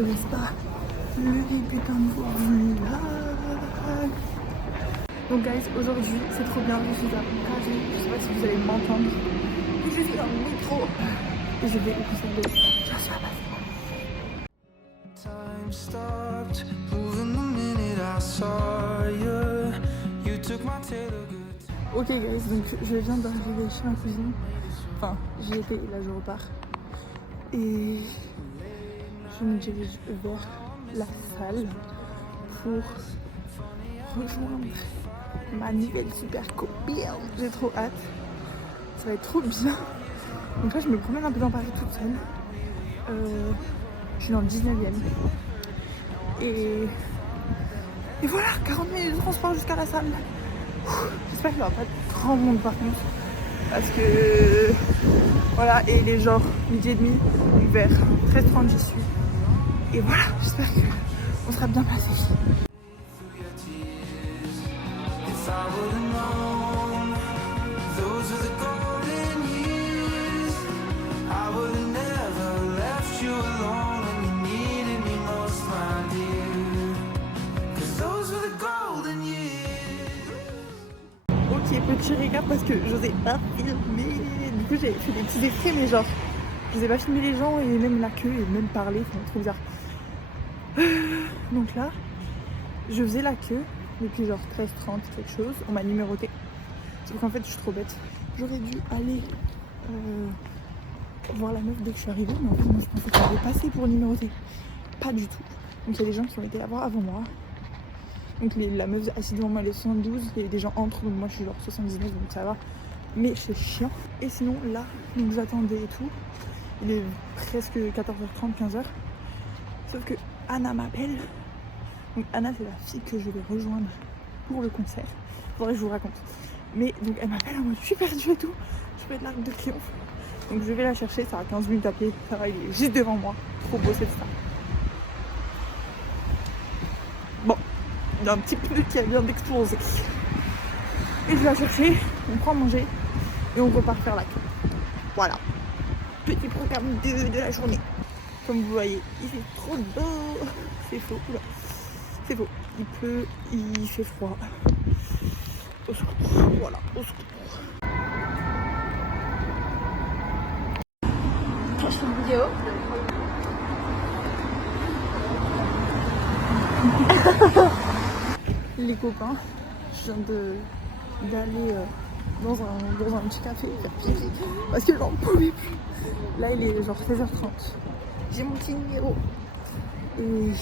te laisse pas le putain de vlog. Donc guys, aujourd'hui c'est trop bien, je suis à Paris, je sais pas si vous allez m'entendre. Je suis dans le métro et je vais au concert de Joshua Bassem. Time stopped moving the minute I saw you. You took my tail. Ok guys, donc je viens d'arriver chez ma cousine. Enfin, j'y étais et là je repars. Et je me dirige vers la salle pour rejoindre ma nouvelle super copine. J'ai trop hâte. Ça va être trop bien. Donc là je me promène un peu dans Paris toute seule. Je suis dans le 19e. Et voilà, 40 minutes de transport jusqu'à la salle. J'espère qu'il n'y aura pas de grand monde par contre. Parce que voilà, et il est genre midi et demi, donc vers 13h30 j'y suis. Et voilà, j'espère qu'on sera bien placé. Ok, petit récap parce que je n'osais pas filmer. Du coup j'ai fait des petits extraits mais genre je n'osais pas filmer les gens et même la queue et même parler, c'est trop bizarre. Donc là, je faisais la queue depuis genre 13h30 quelque chose, on m'a numéroté. Sauf qu'en fait je suis trop bête. J'aurais dû aller voir la meuf dès que je suis arrivée, mais en fait moi je pensais qu'elle allait passer pour numéroter. Pas du tout. Donc il y a des gens qui ont été là voir avant moi. Donc la meuf assise devant moi elle est 72 et des gens entrent, donc moi je suis genre 79 donc ça va. Mais c'est chiant. Et sinon là, donc j'attendais et tout. Il est presque 14h30, 15h. Sauf que Anna m'appelle. Donc Anna c'est la fille que je vais rejoindre pour le concert. Faudrait que je vous raconte. Mais donc elle m'appelle en mode je suis perdue et tout. Je vais de l'Arc de Triomphe. Donc je vais la chercher, ça va 15 minutes à pied. Ça va, il est juste devant moi. Trop beau cette star. Bon, il y a un petit pneu qui vient d'exploser. Et je vais la chercher, on prend à manger et on repart faire la queue. Voilà. Petit programme de la journée. Comme vous voyez, il fait trop beau. C'est faux, oula. C'est faux. Il pleut, il fait froid. Au secours, voilà, au secours. Je fais une vidéo. Les copains, je viens d'aller dans un petit café faire pipi parce que j'en pouvais plus. Là il est genre 16h30. J'ai mon petit numéro et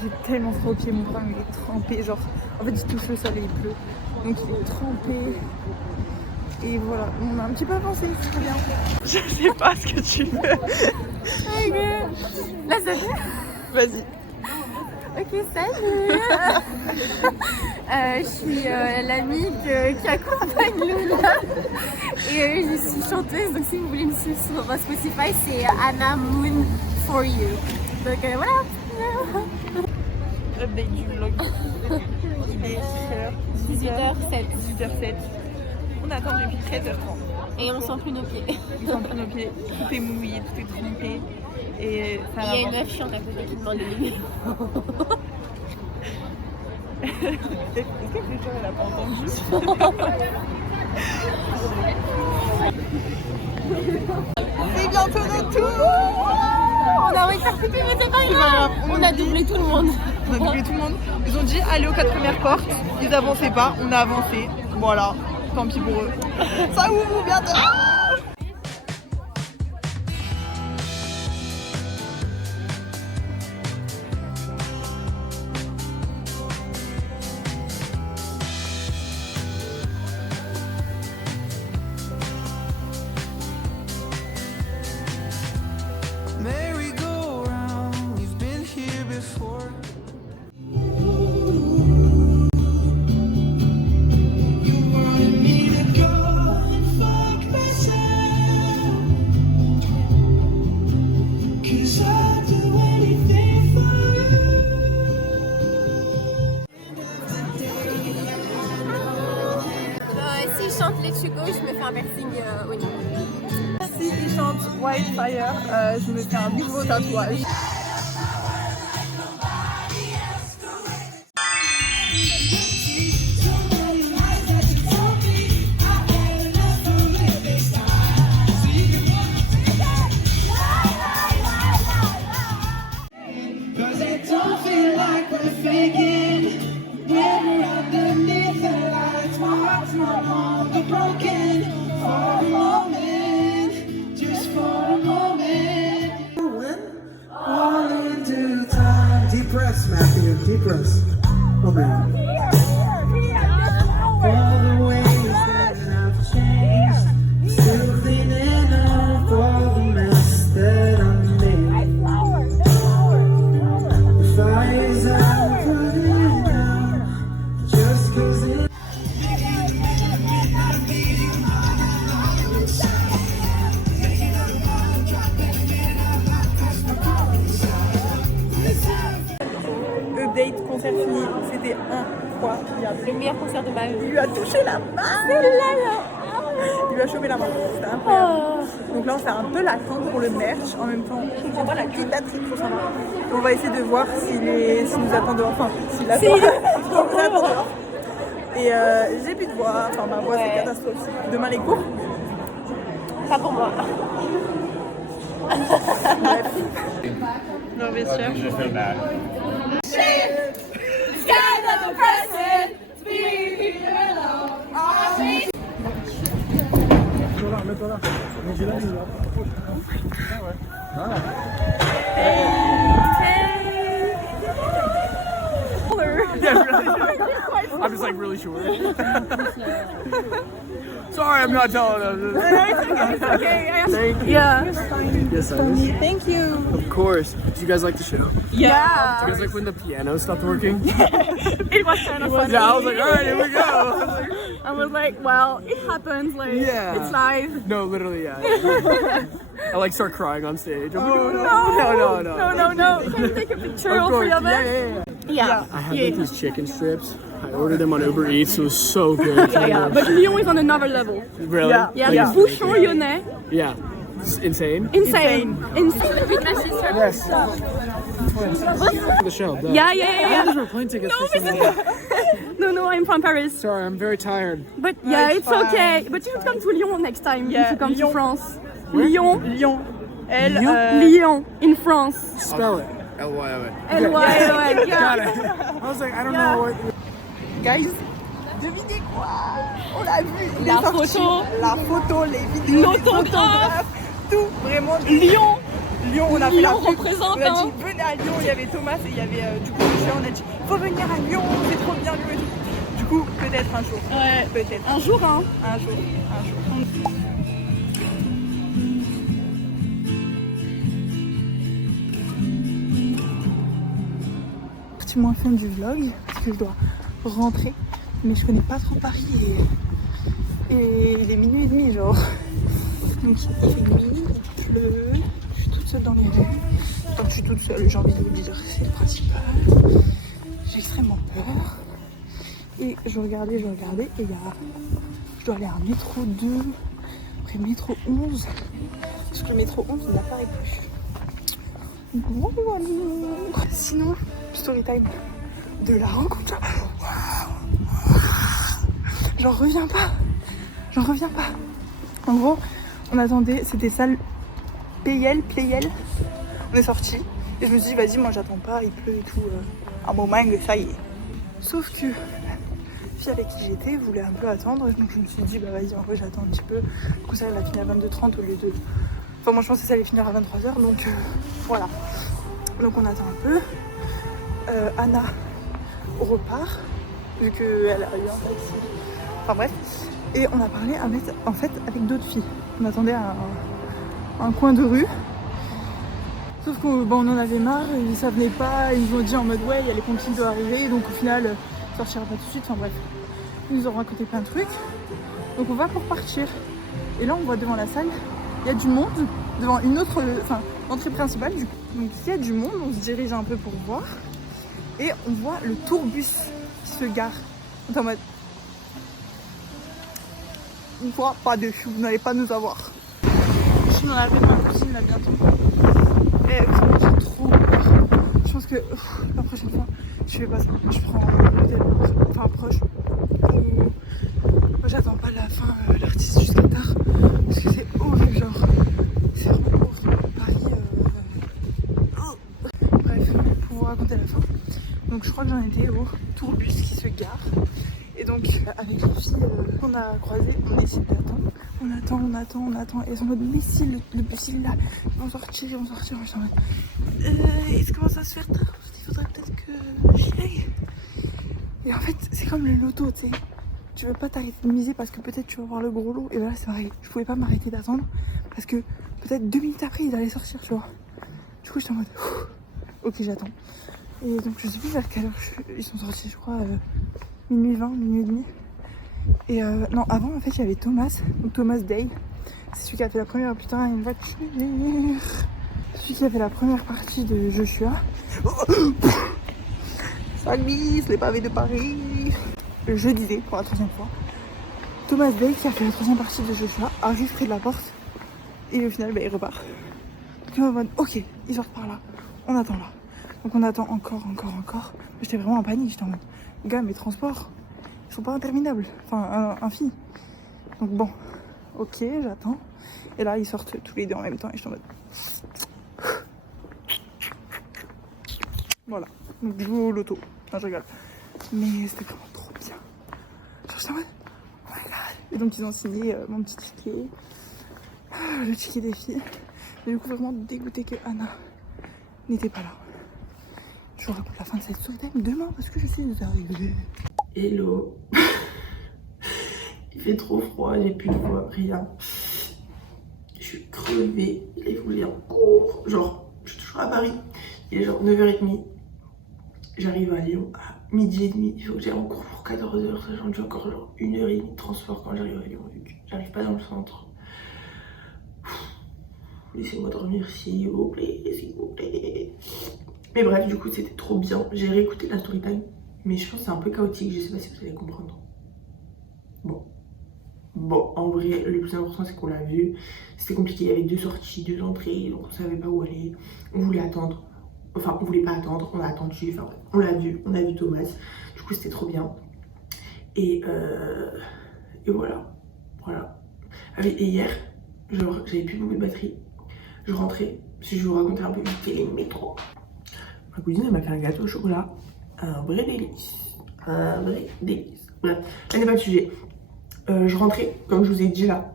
j'ai tellement froid aux pieds, mon bras il est trempé, genre en fait il touche le sol et il pleut. Donc il est trempé. Et voilà, on a un petit peu avancé, c'est très bien. Je sais pas ce que tu veux. Là ça fait. Vas-y. Ok, salut. Je suis l'amie qui accompagne Luna et je suis chanteuse, donc si vous voulez me suivre sur Spotify c'est Anna Moon for you. Donc voilà. Update du vlog. Il est 18h07. 18h07. On attend depuis 13h30. Et on sent plus nos pieds. On sent plus nos pieds, tout est mouillé, tout est trempé. Et ça il y a une meuf chiante à côté qui demande les numéros. Est-ce que les gens elle a pas entendu? C'est bientôt notre tour. On a envie de faire pipi mais c'est pas grave. On a doublé tout le monde. On a doublé tout le monde. Ils ont dit allez aux 4 premières portes. Ils avançaient pas, on a avancé. Voilà, tant pis pour eux. Ça ouvre bientôt. Je me fais un piercing au niveau. Si il chante Wildfire, je me fais un nouveau tatouage. of the broken for the moment, just for a moment. When all in due time. Deep breaths, Matthew. Deep breaths. Oh man. All the ways that I've changed, still cleaning up all the mess that I made. The fires I'm putting out, just 'cause it. Update, concert fini, c'était incroyable. Le meilleur concert de ma vie. Il lui a touché la main. Celle-là, là. Il lui a chopé la main. C'était incroyable. Donc là, on fait un peu l'attente pour le merch. En même temps, je comprends pas la guidatrice pour savoir. On va essayer de voir s'il nous attend dehors. Enfin, s'il attend. Donc, on attend dehors. Et j'ai plus de voix. Enfin, ma voix, c'est catastrophique. Demain, les cours. Pas pour moi. Non, mais sûr. Je fais mal. I'm just like really short. Sorry, I'm not telling them. Yeah. Yes, I is. Thank you. Of course. Do you guys like the show? Yeah. Do you guys like when the piano stopped working? It was kind of funny. Yeah, I was like, all right, here we go. I was like, well, it happens. Like, Yeah. it's live. No, literally, yeah. I like start crying on stage. I'm like, No. No. Can you take a picture, Of all course, three of us? yeah. I had like these chicken strips. I ordered them on Uber Eats. It was so good. Yeah, but Lyon is on another level. Really? Yeah. Yeah, Like, Bouchon Lyonnais, Yeah. It's insane. insane. Yes. The show. duh. Yeah. Those were plane tickets for someone. No, I'm from Paris. Sorry, I'm very tired. But yeah, it's it's fine. okay. But you should come to Lyon next time Yeah, if you come to Lyon. France. Lyon, Lyon. Lyon, in France. Spell it. L-Y-O-N. L-Y-O-N. Got it. I was like, I don't know what. Guys, devinez quoi? On l'a vu. il est La sorti. photo. La photo, les vidéos, les L'autographe. photographes, tout. Vraiment. Lyon, Lyon, on a fait la Lyon pub. représente, On a dit hein. venez à Lyon. Il y avait Thomas et il y avait du coup Michel. On a dit faut venir à Lyon, c'est trop bien Lyon et tout. Du coup, peut-être un jour. Ouais. Peut-être. Un jour, hein. Un jour. Partie moins fin du vlog parce que je dois rentrer, mais je connais pas trop Paris et il est minuit et demi genre. Donc il fait nuit, il pleut, je suis toute seule dans les rues. Tant que je suis toute seule, j'ai envie de vous dire, c'est le principal. J'ai extrêmement peur. Et je regardais et il y a... Je dois aller à un métro 2, après métro 11. Parce que le métro 11 il n'apparaît plus. Sinon, story time de la rencontre. J'en reviens pas. En gros, on attendait, c'était salle Playel. On est sorti et je me suis dit vas-y, moi j'attends pas, il pleut et tout. Un moment, ça y est. Sauf que la fille avec qui j'étais voulait un peu attendre, donc je me suis dit bah vas-y, en vrai j'attends un petit peu. Du coup ça elle a fini à 22h30 au lieu de... Enfin moi je pensais que ça allait finir à 23h, donc voilà. Donc on attend un peu. Anna repart, vu qu'elle a eu un taxi. Enfin bref. Et on a parlé en fait avec d'autres filles. On attendait à un coin de rue. Sauf qu'on en avait marre, et ça venait pas, ils nous ont dit en mode ouais, il y a les pompiers qui doivent arriver, donc au final, ça sortira pas tout de suite, enfin bref. Ils nous ont raconté plein de trucs. Donc on va pour partir. Et là on voit devant la salle, il y a du monde, devant une autre, enfin l'entrée principale du coup. Donc s'il y a du monde, on se dirige un peu pour voir. Et on voit le tourbus qui se gare. On est en mode... Une fois, pas deux, vous n'allez pas nous avoir. Je m'en appelle ma cousine là bientôt. Et vraiment j'ai trop peur. Je pense que la prochaine fois, je fais pas ça. Je prends l'hôtel, enfin proche. Moi j'attends pas la fin, l'artiste jusqu'à tard. Parce que c'est horrible, genre. C'est vraiment horrible. Paris. Bref, pour vous raconter la fin. Donc je crois que j'en étais au tourbus qui se gare. Et donc avec les filles qu'on a croisées, on décide d'attendre. On attend. Et elles sont en mode, mais si le bus il est là, ils vont sortir. Je suis en mode, il commence à se faire tard, il faudrait peut-être que j'y aille. Et en fait, c'est comme le loto, tu sais. Tu veux pas t'arrêter de miser parce que peut-être tu vas voir le gros lot. Et ben là, c'est pareil. Je pouvais pas m'arrêter d'attendre parce que peut-être 2 minutes après, il allait sortir, tu vois. Du coup, j'étais en mode, ok, j'attends. Et donc, je sais plus vers quelle heure ils sont sortis, je crois, minuit 20, minuit et demi. Et non, avant, en fait, il y avait Thomas, donc Thomas Day. C'est celui qui a fait la première, putain, une voiture. Celui qui a fait la première partie de Joshua. Ça glisse, les pavés de Paris. Je disais, pour la 3e fois, Thomas Day, qui a fait la 3e partie de Joshua, arrive près de la porte. Et au final, bah, il repart. Donc, on va en mode, ok, ils sortent par là. On attend là. Donc, on attend encore. J'étais vraiment en panique. J'étais en mode, gars, mes transports, ils sont pas interminables. Enfin, infinis. Donc, bon, ok, j'attends. Et là, ils sortent tous les deux en même temps. Et je suis en mode. Voilà. Donc, je joue au loto. Non, je rigole. Mais c'était vraiment trop bien. Genre, j'étais en mode, oh my god. Et donc, ils ont signé mon petit ticket. Le ticket des filles. Mais du coup, vraiment dégoûté que Anna n'était pas là. Je vous raconte la fin de cette story time demain parce que je suis arrivée. Hello. Il fait trop froid, j'ai plus de voix, rien. Je suis crevée, il faut que j'aille en cours. Genre, je suis toujours à Paris. Il est genre 9h30. J'arrive à Lyon à 12h30. Il faut que j'aille en cours pour 14h, sachant que j'ai encore genre 1h30 de transport quand j'arrive à Lyon, vu que j'arrive pas dans le centre. Laissez-moi dormir s'il vous plaît, s'il vous plaît. Mais bref, du coup, c'était trop bien. J'ai réécouté la story time, mais je pense que c'est un peu chaotique. Je sais pas si vous allez comprendre. Bon, en vrai, le plus important, c'est qu'on l'a vu. C'était compliqué. Il y avait 2 sorties, 2 entrées, donc on savait pas où aller. On voulait attendre. Enfin, on voulait pas attendre. On a attendu. Enfin, on l'a vu. On a vu Thomas. Du coup, c'était trop bien. Et voilà. Et hier, genre, j'avais plus beaucoup de batterie. Je rentrais, si je vous racontais un peu vite les métros. Ma cousine elle m'a fait un gâteau au chocolat, un vrai délice. Bref, ça n'est pas le sujet. Je rentrais, comme je vous ai dit là,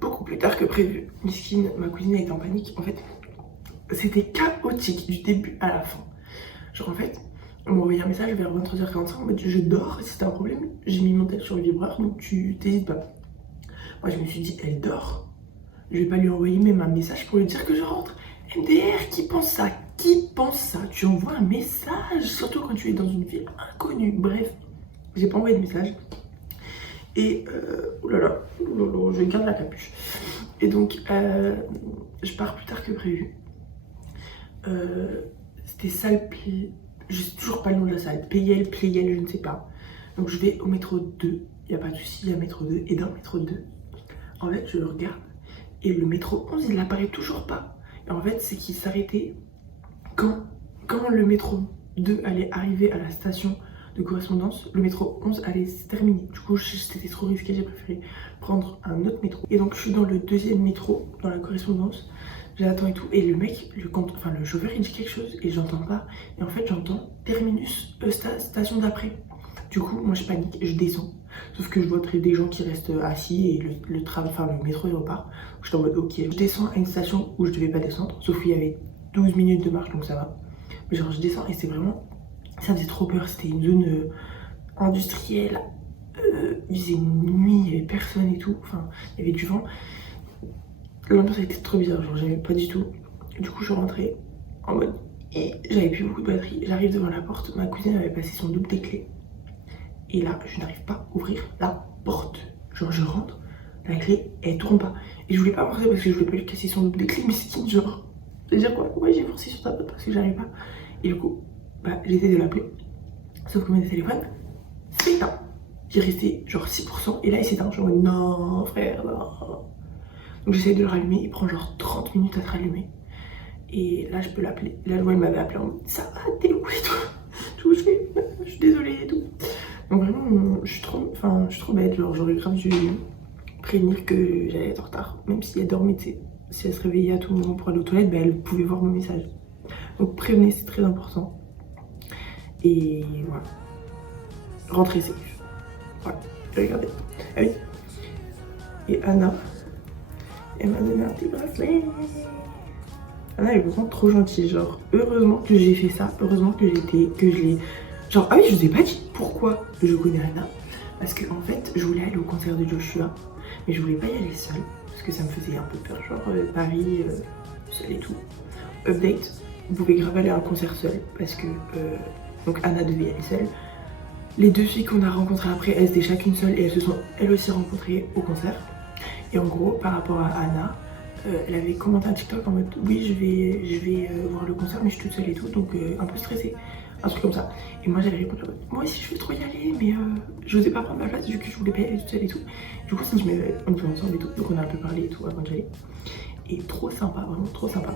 beaucoup plus tard que prévu. Miskine, ma cousine elle était en panique. En fait, c'était chaotique du début à la fin. Genre en fait, on m'a envoyé un message vers 23h45 en mode je dors, si c'était un problème. J'ai mis mon tel sur le vibreur, donc tu t'hésites pas. Moi je me suis dit, elle dort. Je vais pas lui envoyer même un message pour lui dire que je rentre. MDR, qui pense ça? Tu envoies un message, surtout quand tu es dans une ville inconnue. Bref, j'ai pas envoyé de message. Et oulala, je garde la capuche. Et donc, je pars plus tard que prévu. C'était salle, je sais toujours pas le nom de la salle. Playel, je ne sais pas. Donc je vais au métro 2. Il n'y a pas de souci, il y a métro 2. Et dans le métro 2, en fait, je le regarde. Et le métro 11, il n'apparaît toujours pas. Et en fait, c'est qu'il s'arrêtait quand le métro 2 allait arriver à la station de correspondance. Le métro 11 allait se terminer. Du coup, c'était trop risqué, j'ai préféré prendre un autre métro. Et donc, je suis dans le 2e métro, dans la correspondance. J'attends et tout. Et le mec, le chauffeur, il dit quelque chose et j'entends pas. Et en fait, j'entends terminus, station d'après. Du coup, moi, je panique, je descends. Sauf que je vois des gens qui restent assis et le métro il repart. Je suis en mode ok. Je descends à une station où je devais pas descendre, sauf qu'il y avait 12 minutes de marche donc ça va. Mais genre je descends et c'est vraiment, ça me faisait trop peur. C'était une zone industrielle. Il faisait nuit, il y avait personne et tout. Enfin, il y avait du vent. L'ambiance était trop bizarre, genre j'aimais pas du tout. Du coup je suis rentrée en mode et j'avais plus beaucoup de batterie. J'arrive devant la porte, ma cousine avait passé son double des clés. Et là, je n'arrive pas à ouvrir la porte. Genre, je rentre, la clé, elle tourne pas. Et je voulais pas forcer parce que je voulais pas lui casser son double des clés, mais c'est genre. Je veux dire quoi? Ouais, j'ai forcé sur ta porte parce que j'arrive pas. Et du coup, j'ai essayé de l'appeler. Sauf que mon téléphone s'éteint. J'ai resté genre 6% et là, il s'éteint. Je me dis non, frère, non. Donc, j'essaie de le rallumer. Il prend genre 30 minutes à se rallumer. Et là, je peux l'appeler. Là, je vois, il m'avait appelé en mode ça va, t'es où et tout. Du coup, je fais, je suis désolée et tout. Donc vraiment, je suis trop bête, genre j'aurais grave dû prévenir que j'allais être en retard. Même si elle dormait, tu sais, si elle se réveillait à tout moment pour aller aux toilettes, elle pouvait voir mon message. Donc prévenez, c'est très important. Et voilà. Rentrez safe. Voilà, regardez. Ah oui. Et Anna, elle m'a donné un petit bracelet. Anna elle est vraiment trop gentille, genre heureusement que j'ai fait ça, heureusement que je l'ai... Genre, ah oui, je vous ai pas dit pourquoi je connais Anna. Parce que en fait, je voulais aller au concert de Joshua, mais je voulais pas y aller seule, parce que ça me faisait un peu peur, genre Paris, seule et tout. Update, vous pouvez grave aller à un concert seul, parce que donc Anna devait y aller seule. Les deux filles qu'on a rencontrées après, elles étaient chacune seule et elles se sont elles aussi rencontrées au concert. Et en gros, par rapport à Anna, elle avait commenté un TikTok en mode oui, je vais voir le concert, mais je suis toute seule et tout, donc un peu stressée. Un truc comme ça. Et moi j'avais répondu moi aussi je veux trop y aller, mais je n'osais pas prendre ma place vu que je voulais pas y aller toute seule et tout. Du coup si je on était ensemble et tout, donc on a un peu parlé et tout avant d'y aller. Et trop sympa, vraiment trop sympa.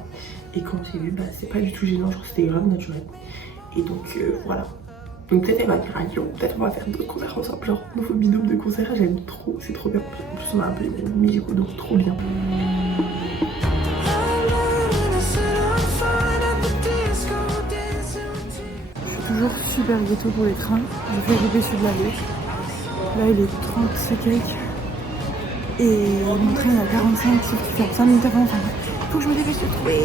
Et quand j'ai vu, bah c'est pas du tout gênant, genre c'était grave naturel. Et donc voilà. Donc peut-être elle va venir à Lyon, peut-être on va faire d'autres concerts ensemble, genre nouveau binôme de concerts, j'aime trop, c'est trop bien. En plus on a un peu les mêmes musicaux, donc trop bien. Toujours super ghetto pour les trains. J'ai fait le dessus de l'allée. Là il est 30 c'est quelques. Et mon train est à 45, sauf qu'il fait 5 minutes avant. Enfin, faut que je me dépêche de trouver.